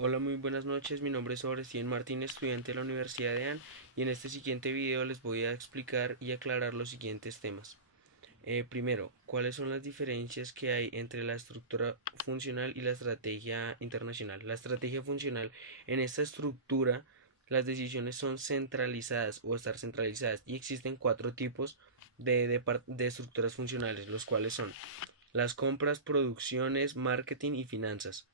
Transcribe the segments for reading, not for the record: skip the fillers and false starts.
Hola, muy buenas noches. Mi nombre es Orestín Martín, estudiante de la Universidad de AN, y en este siguiente video les voy a explicar y aclarar los siguientes temas. Primero, ¿cuáles son las diferencias que hay entre la estructura funcional y la estrategia internacional? La estrategia funcional, en esta estructura, las decisiones son centralizadas o estar centralizadas y existen cuatro tipos de estructuras funcionales, los cuales son las compras, producciones, marketing y finanzas.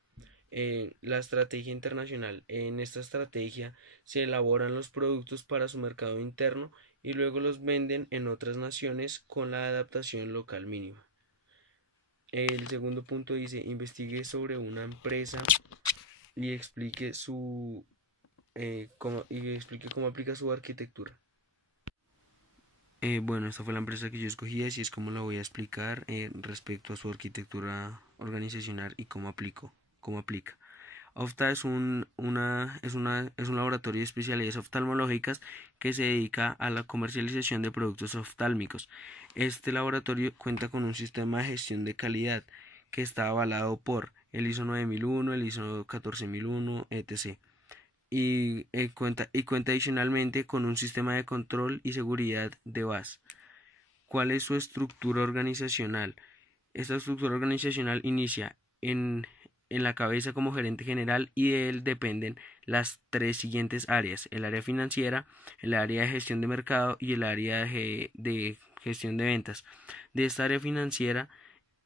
La estrategia internacional. En esta estrategia se elaboran los productos para su mercado interno y luego los venden en otras naciones con la adaptación local mínima. El segundo punto dice: investigue sobre una empresa y explique cómo aplica su arquitectura. Bueno, esta fue la empresa que yo escogí, así es como la voy a explicar respecto a su arquitectura organizacional y cómo aplica. OFTA es un laboratorio de especialidades oftalmológicas que se dedica a la comercialización de productos oftálmicos. Este laboratorio cuenta con un sistema de gestión de calidad que está avalado por el ISO 9001, el ISO 14001, etc. Y cuenta adicionalmente con un sistema de control y seguridad de base. ¿Cuál es su estructura organizacional? Esta estructura organizacional inicia en la cabeza como gerente general, y de él dependen las tres siguientes áreas: el área financiera, el área de gestión de mercado y el área de gestión de ventas. De esta área financiera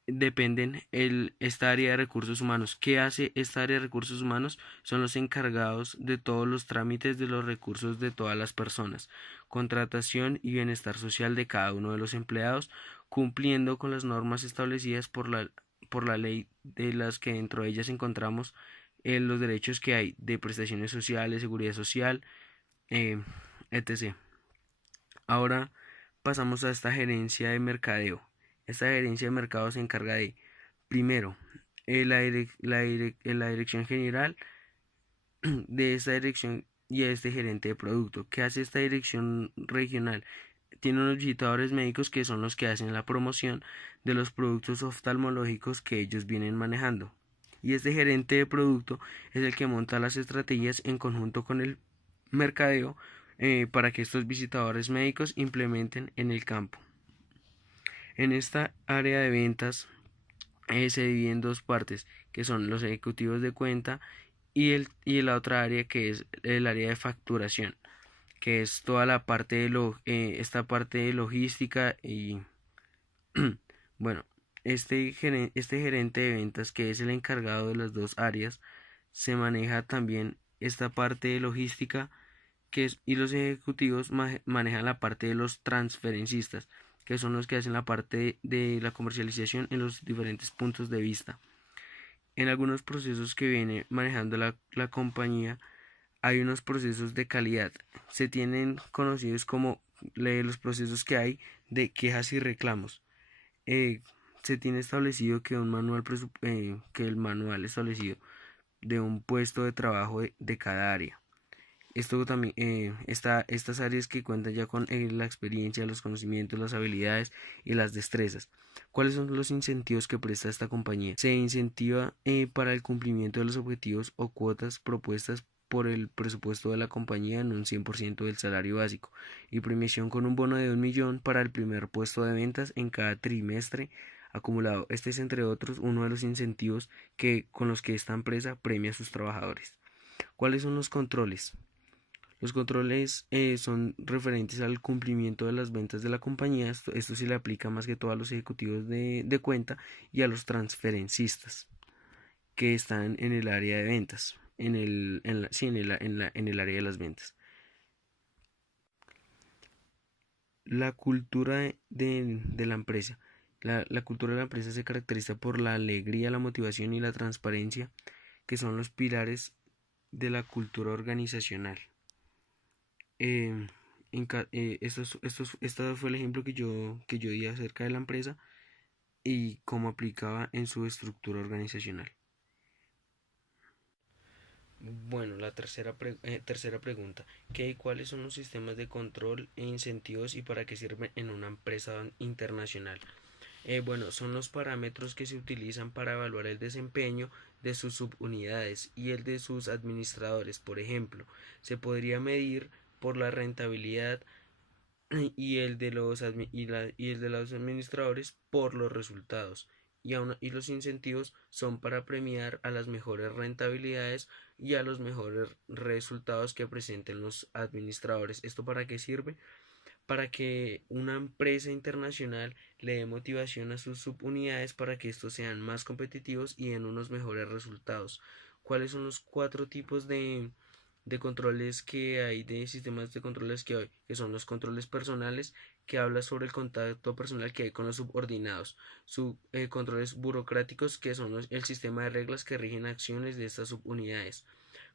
dependen esta área de recursos humanos. ¿Qué hace esta área de recursos humanos? Son los encargados de todos los trámites de los recursos de todas las personas, contratación y bienestar social de cada uno de los empleados, cumpliendo con las normas establecidas por la ley, de las que dentro de ellas encontramos los derechos que hay de prestaciones sociales, seguridad social, eh, etc. Ahora pasamos a esta gerencia de mercadeo. Esta gerencia de mercado se encarga de, primero, la dirección general de esta dirección y a este gerente de producto. ¿Qué hace esta dirección regional? Tiene unos visitadores médicos que son los que hacen la promoción de los productos oftalmológicos que ellos vienen manejando. Y este gerente de producto es el que monta las estrategias en conjunto con el mercadeo, para que estos visitadores médicos implementen en el campo. En esta área de ventas se divide en dos partes, que son los ejecutivos de cuenta y la otra área, que es el área de facturación, que es toda la parte esta parte de logística y bueno, este gerente de ventas, que es el encargado de las dos áreas, se maneja también esta parte de logística, y los ejecutivos manejan la parte de los transferencistas, que son los que hacen la parte de la comercialización en los diferentes puntos de vista. En algunos procesos que viene manejando la compañía, hay unos procesos de calidad. Se tienen conocidos como los procesos que hay de quejas y reclamos. Eh, Se tiene establecido que el manual establecido de un puesto de trabajo de cada área. Esto también, estas áreas que cuentan ya con la experiencia, los conocimientos, las habilidades y las destrezas. ¿Cuáles son los incentivos que presta esta compañía? Se incentiva para el cumplimiento de los objetivos o cuotas propuestas por el presupuesto de la compañía en un 100% del salario básico, y premiación con un bono de 1 millón para el primer puesto de ventas en cada trimestre acumulado. Este es, entre otros, uno de los incentivos con los que esta empresa premia a sus trabajadores. ¿Cuáles son los controles? Los controles son referentes al cumplimiento de las ventas de la compañía. Esto se le aplica más que todo a los ejecutivos de cuenta y a los transferencistas que están en el área de ventas, en el área de las ventas. La cultura de la empresa. La cultura de la empresa se caracteriza por la alegría, la motivación y la transparencia, que son los pilares de la cultura organizacional. Eh, Esto fue el ejemplo que yo di acerca de la empresa y cómo aplicaba en su estructura organizacional. Bueno, la tercera pregunta: ¿qué y cuáles son los sistemas de control e incentivos y para qué sirven en una empresa internacional? Bueno, son los parámetros que se utilizan para evaluar el desempeño de sus subunidades y el de sus administradores. Por ejemplo, se podría medir por la rentabilidad y el de y el de los administradores por los resultados. Y los incentivos son para premiar a las mejores rentabilidades y a los mejores resultados que presenten los administradores. ¿Esto para qué sirve? Para que una empresa internacional le dé motivación a sus subunidades para que estos sean más competitivos y den unos mejores resultados. ¿Cuáles son los cuatro tipos de controles que hay, de sistemas de controles que hay? Que son los controles personales, que habla sobre el contacto personal que hay con los subordinados, controles burocráticos, que son el sistema de reglas que rigen acciones de estas subunidades.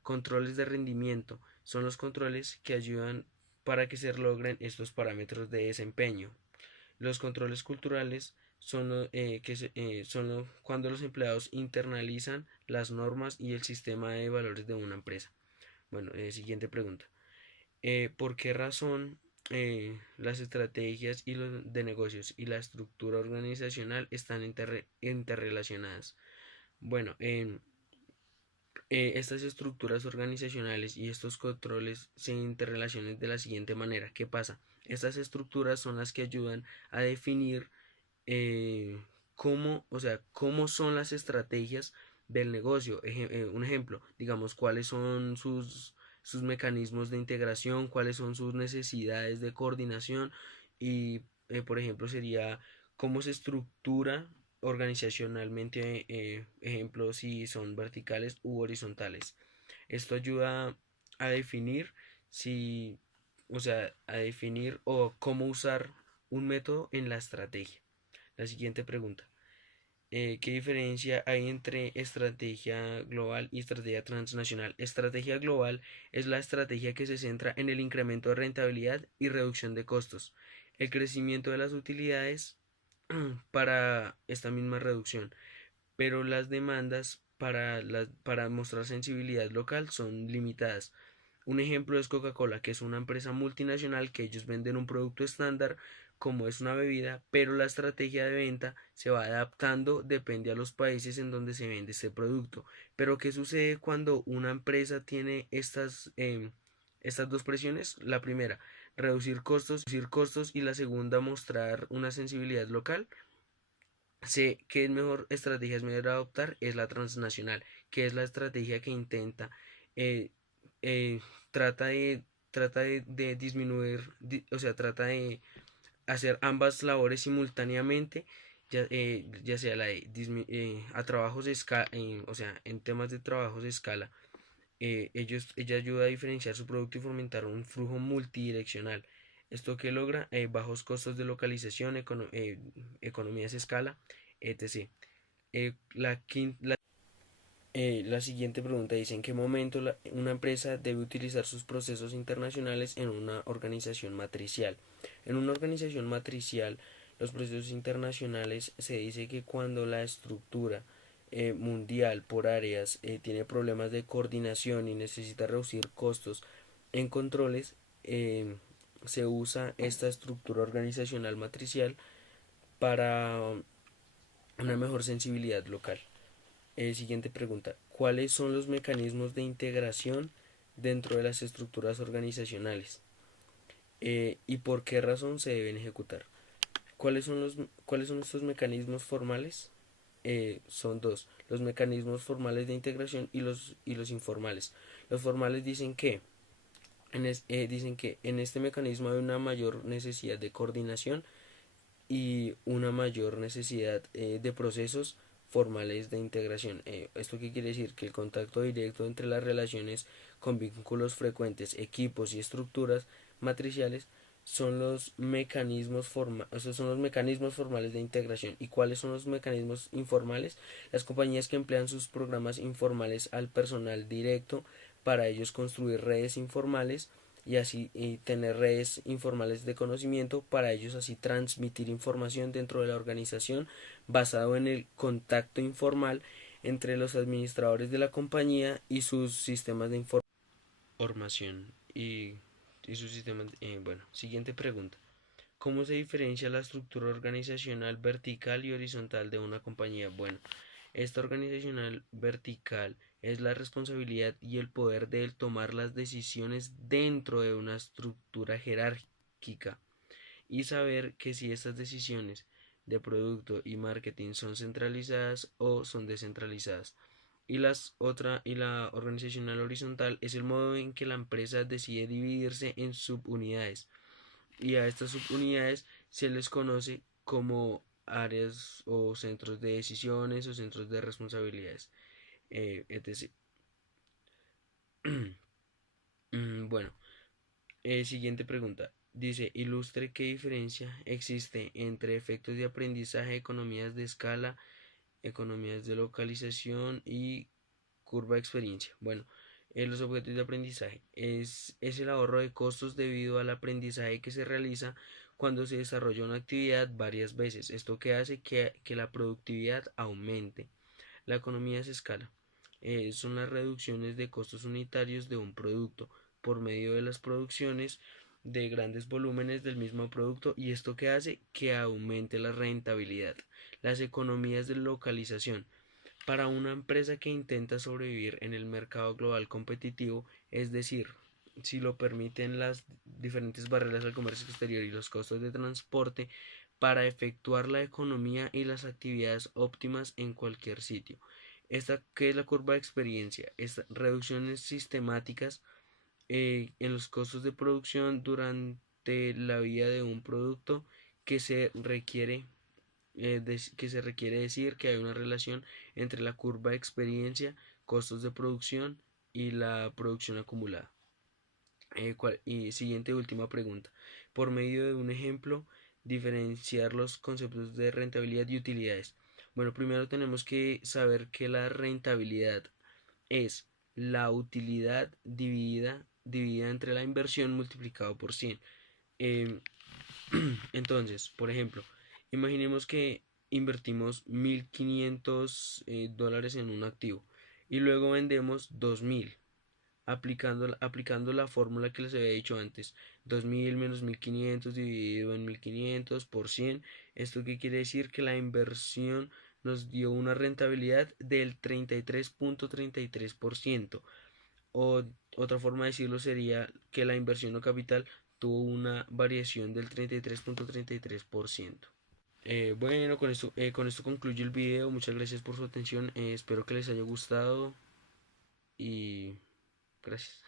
Controles de rendimiento son los controles que ayudan para que se logren estos parámetros de desempeño. Los controles culturales son cuando los empleados internalizan las normas y el sistema de valores de una empresa. Bueno, siguiente pregunta. ¿Por qué razón las estrategias de negocios y la estructura organizacional están interrelacionadas? Bueno, estas estructuras organizacionales y estos controles se interrelacionan de la siguiente manera. ¿Qué pasa? Estas estructuras son las que ayudan a definir o sea, cómo son las estrategias del negocio. Un ejemplo, digamos, cuáles son sus mecanismos de integración, cuáles son sus necesidades de coordinación y, por ejemplo, sería cómo se estructura organizacionalmente, ejemplo, si son verticales u horizontales. Esto ayuda a definir si, o sea, a definir o cómo usar un método en la estrategia. La siguiente pregunta. ¿Qué diferencia hay entre estrategia global y estrategia transnacional? Estrategia global es la estrategia que se centra en el incremento de rentabilidad y reducción de costos, el crecimiento de las utilidades para esta misma reducción, pero las demandas para mostrar sensibilidad local son limitadas. Un ejemplo es Coca-Cola, que es una empresa multinacional que ellos venden un producto estándar como es una bebida, pero la estrategia de venta se va adaptando, depende a los países en donde se vende este producto. Pero ¿qué sucede cuando una empresa tiene estas dos presiones? La primera, reducir costos y la segunda, mostrar una sensibilidad local. Sé que es mejor estrategia es mejor adoptar es la transnacional, que es la estrategia que intenta eh, eh, trata de disminuir, o sea, trata de hacer ambas labores simultáneamente, ya sea a trabajos de escala, o sea, en temas de trabajos de escala. Ella ayuda a diferenciar su producto y fomentar un flujo multidireccional. Esto que logra bajos costos de localización, economías de escala, etc. La siguiente pregunta dice: ¿en qué momento una empresa debe utilizar sus procesos internacionales en una organización matricial? En una organización matricial, los procesos internacionales se dice que cuando la estructura mundial por áreas tiene problemas de coordinación y necesita reducir costos en controles, se usa esta estructura organizacional matricial para una mejor sensibilidad local. Siguiente pregunta. ¿Cuáles son los mecanismos de integración dentro de las estructuras organizacionales? ¿Y por qué razón se deben ejecutar? ¿Cuáles son estos mecanismos formales? Son dos: los mecanismos formales de integración y los informales. Los formales dicen que en este mecanismo hay una mayor necesidad de coordinación y una mayor necesidad de procesos formales de integración. ¿Esto qué quiere decir? Que el contacto directo entre las relaciones con vínculos frecuentes, equipos y estructuras matriciales son esos son los mecanismos formales de integración. ¿Y cuáles son los mecanismos informales? Las compañías que emplean sus programas informales al personal directo para ellos construir redes informales y así tener redes informales de conocimiento para ellos así transmitir información dentro de la organización basado en el contacto informal entre los administradores de la compañía y sus sistemas de información y sus sistemas. Bueno, siguiente pregunta. ¿Cómo se diferencia la estructura organizacional vertical y horizontal de una compañía? Bueno, esta organizacional vertical es la responsabilidad y el poder de tomar las decisiones dentro de una estructura jerárquica y saber que si estas decisiones de producto y marketing son centralizadas o son descentralizadas. Y la organizacional horizontal es el modo en que la empresa decide dividirse en subunidades y a estas subunidades se les conoce como áreas o centros de decisiones o centros de responsabilidades, etc. Bueno, siguiente pregunta. Dice, ilustre qué diferencia existe entre efectos de aprendizaje, economías de escala, economías de localización y curva de experiencia. Bueno, los objetos de aprendizaje es el ahorro de costos debido al aprendizaje que se realiza cuando se desarrolla una actividad varias veces. Esto que hace que la productividad aumente. La economía de escala. Son las reducciones de costos unitarios de un producto por medio de las producciones de grandes volúmenes del mismo producto y esto que hace que aumente la rentabilidad. Las economías de localización. Para una empresa que intenta sobrevivir en el mercado global competitivo, es decir, si lo permiten las diferentes barreras al comercio exterior y los costos de transporte, para efectuar la economía y las actividades óptimas en cualquier sitio. Esta, ¿qué es la curva de experiencia? Estas reducciones sistemáticas en los costos de producción durante la vida de un producto que se requiere que se requiere decir que hay una relación entre la curva de experiencia, costos de producción y la producción acumulada. Y siguiente última pregunta. Por medio de un ejemplo, diferenciar los conceptos de rentabilidad y utilidades. Bueno, primero tenemos que saber que la rentabilidad es la utilidad dividida entre la inversión multiplicado por 100. Eh, entonces, por ejemplo, imaginemos que invertimos 1.500 dólares en un activo y luego vendemos 2.000 aplicando la fórmula que les había dicho antes, 2.000 menos 1.500 dividido en 1.500 por 100. ¿Esto qué quiere decir? Que la inversión nos dio una rentabilidad del 33.33%. O otra forma de decirlo sería que la inversión o capital tuvo una variación del 33.33%. Bueno, con esto concluyo el video. Muchas gracias por su atención. Espero que les haya gustado y gracias.